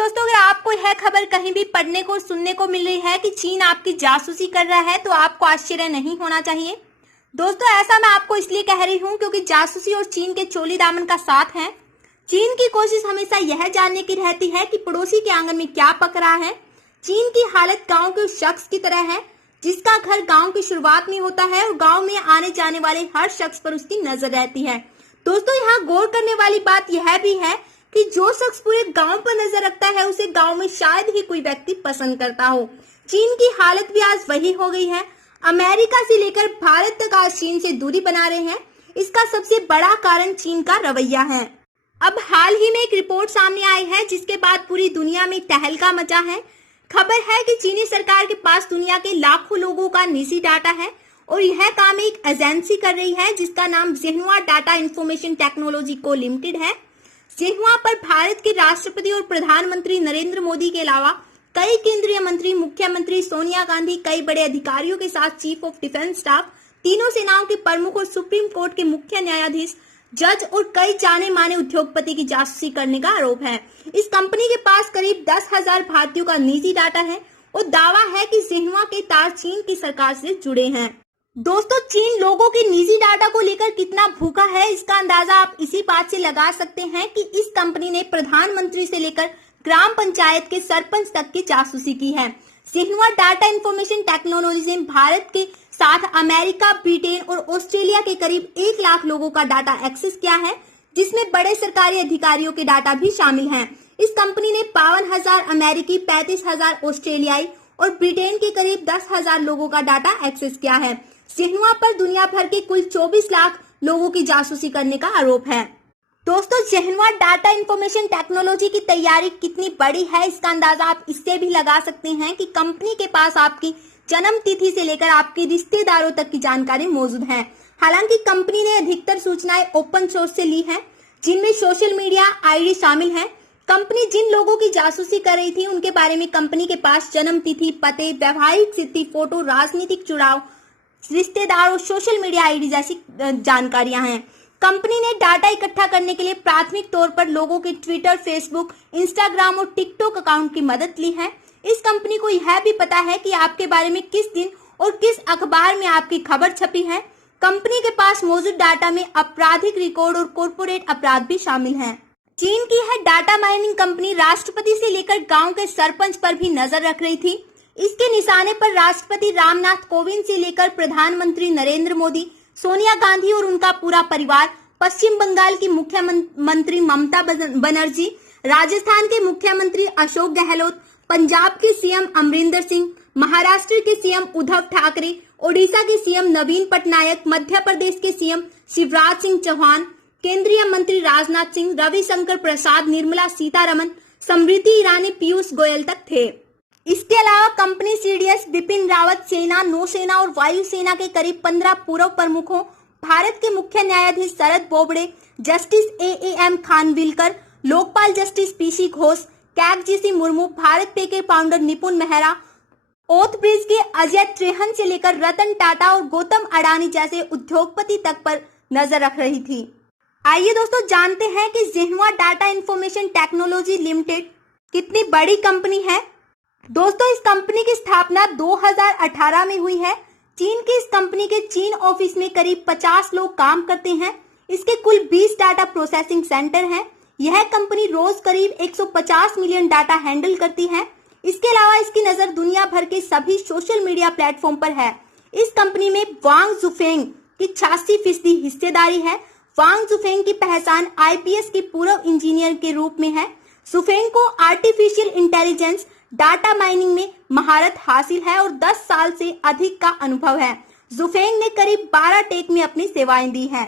दोस्तों, अगर आपको यह खबर कहीं भी पढ़ने को सुनने को मिल रही है कि चीन आपकी जासूसी कर रहा है तो आपको आश्चर्य नहीं होना चाहिए। दोस्तों, ऐसा मैं आपको इसलिए कह रही हूं क्योंकि जासूसी और चीन के चोली दामन का साथ है। चीन की कोशिश हमेशा यह जानने की रहती है कि पड़ोसी के आंगन में क्या पक रहा है। चीन की हालत गांव के उस शख्स की तरह है जिसका घर गांव की शुरुआत में होता है और गांव में आने जाने वाले हर शख्स पर उसकी नजर रहती है। दोस्तों, यहाँ गौर करने वाली बात यह भी है कि जो शख्स पूरे गांव पर नजर रखता है उसे गांव में शायद ही कोई व्यक्ति पसंद करता हो। चीन की हालत भी आज वही हो गई है। अमेरिका से लेकर भारत तक आज चीन से दूरी बना रहे हैं। इसका सबसे बड़ा कारण चीन का रवैया है। अब हाल ही में एक रिपोर्ट सामने आई है जिसके बाद पूरी दुनिया में तहलका मचा है। खबर है कि चीनी सरकार के पास दुनिया के लाखों लोगों का निजी डाटा है और यह काम एक एजेंसी कर रही है जिसका नाम जिन्हुआ डाटा इंफॉर्मेशन टेक्नोलॉजी को लिमिटेड है। जिन्हुआ पर भारत के राष्ट्रपति और प्रधानमंत्री नरेंद्र मोदी के अलावा कई केंद्रीय मंत्री, मुख्यमंत्री सोनिया गांधी, कई बड़े अधिकारियों के साथ चीफ ऑफ डिफेंस स्टाफ, तीनों सेनाओं के प्रमुख और सुप्रीम कोर्ट के मुख्य न्यायाधीश, जज और कई जाने माने उद्योगपति की जासूसी करने का आरोप है। इस कंपनी के पास करीब 10,000 भारतीयों का निजी डाटा है और दावा है कि जिन्हुआ के तार चीन की सरकार से जुड़े हैं। दोस्तों, चीन लोगों के निजी डाटा को लेकर कितना भूखा है इसका अंदाजा आप इसी बात से लगा सकते हैं कि इस कंपनी ने प्रधानमंत्री से लेकर ग्राम पंचायत के सरपंच तक की जासूसी की है। जिन्हुआ डाटा इंफॉर्मेशन टेक्नोलॉजी ने भारत के साथ अमेरिका, ब्रिटेन और ऑस्ट्रेलिया के करीब 1 लाख लोगों का डाटा एक्सेस किया है, जिसमें बड़े सरकारी अधिकारियों के डाटा भी शामिल हैं। इस कंपनी ने 52,000 अमेरिकी, 35,000 ऑस्ट्रेलियाई और ब्रिटेन के करीब 10,000 लोगों का डाटा एक्सेस किया है। जिन्हुआ पर दुनिया भर के कुल 24 लाख लोगों की जासूसी करने का आरोप है। दोस्तों, जिन्हुआ डाटा इंफॉर्मेशन टेक्नोलॉजी की तैयारी कितनी बड़ी है इसका अंदाजा आप इससे भी लगा सकते हैं कि कंपनी के पास आपकी जन्म तिथि से लेकर आपके रिश्तेदारों तक की जानकारी मौजूद है। हालांकि कंपनी ने अधिकतर सूचनाएं ओपन सोर्स से ली है, जिनमें सोशल मीडिया आईडी शामिल है। कंपनी जिन लोगों की जासूसी कर रही थी उनके बारे में कंपनी के पास जन्म तिथि, पते, वैवाहिक स्थिति, फोटो, राजनीतिक जुड़ाव, रिश्तेदार और सोशल मीडिया आईडी जैसी जानकारियां हैं। कंपनी ने डाटा इकट्ठा करने के लिए प्राथमिक तौर पर लोगों के ट्विटर, फेसबुक, इंस्टाग्राम और टिकटॉक अकाउंट की मदद ली है। इस कंपनी को यह भी पता है कि आपके बारे में किस दिन और किस अखबार में आपकी खबर छपी है। कंपनी के पास मौजूद डाटा में आपराधिक रिकॉर्ड और कॉर्पोरेट अपराध भी शामिल हैं। चीन की यह डाटा माइनिंग कंपनी राष्ट्रपति से लेकर गांव के सरपंच पर भी नजर रख रही थी। इसके निशाने पर राष्ट्रपति रामनाथ कोविंद से लेकर प्रधानमंत्री नरेंद्र मोदी, सोनिया गांधी और उनका पूरा परिवार, पश्चिम बंगाल की मुख्यमंत्री ममता बनर्जी, राजस्थान के मुख्यमंत्री अशोक गहलोत, पंजाब के सीएम अमरिंदर सिंह, महाराष्ट्र के सीएम उद्धव ठाकरे, ओडिशा के सीएम नवीन पटनायक, मध्य प्रदेश के सीएम शिवराज सिंह चौहान, केंद्रीय मंत्री राजनाथ सिंह, रविशंकर प्रसाद, निर्मला सीतारमन, स्मृति ईरानी, पीयूष गोयल तक थे। इसके अलावा कंपनी सीडीएस बिपिन रावत, सेना, नौसेना और वायुसेना के करीब 15 पूर्व प्रमुखों, भारत के मुख्य न्यायाधीश Sharad Bobde, justice AM Khanwilkar, Lokpal justice PC Ghose, CAG GC Murmu, BharatPe के फाउंडर निपुण मेहरा, ओथब्रिज के अजय त्रेहन से लेकर रतन टाटा और गौतम अडानी जैसे उद्योगपति तक पर नजर रख रही थी। आइए दोस्तों, जानते हैं कि जिन्हुआ डाटा इंफॉर्मेशन टेक्नोलॉजी लिमिटेड कितनी बड़ी कंपनी है। दोस्तों, इस कंपनी की स्थापना 2018 में हुई है। चीन की इस कंपनी के चीन ऑफिस में करीब 50 लोग काम करते हैं। इसके कुल 20 डाटा प्रोसेसिंग सेंटर हैं। यह कंपनी रोज करीब 150 मिलियन डाटा हैंडल करती है। इसके अलावा इसकी नजर दुनिया भर के सभी सोशल मीडिया प्लेटफॉर्म पर है। इस कंपनी में वांग जुफेंग की 86% हिस्सेदारी है। वांग जुफेंग की पहचान आईपीएस के पूर्व इंजीनियर के रूप में है। जुफेंग को आर्टिफिशियल इंटेलिजेंस, डाटा माइनिंग में महारत हासिल है और 10 साल से अधिक का अनुभव है। जुफेंग ने करीब 12 टेक में अपनी सेवाएं दी हैं।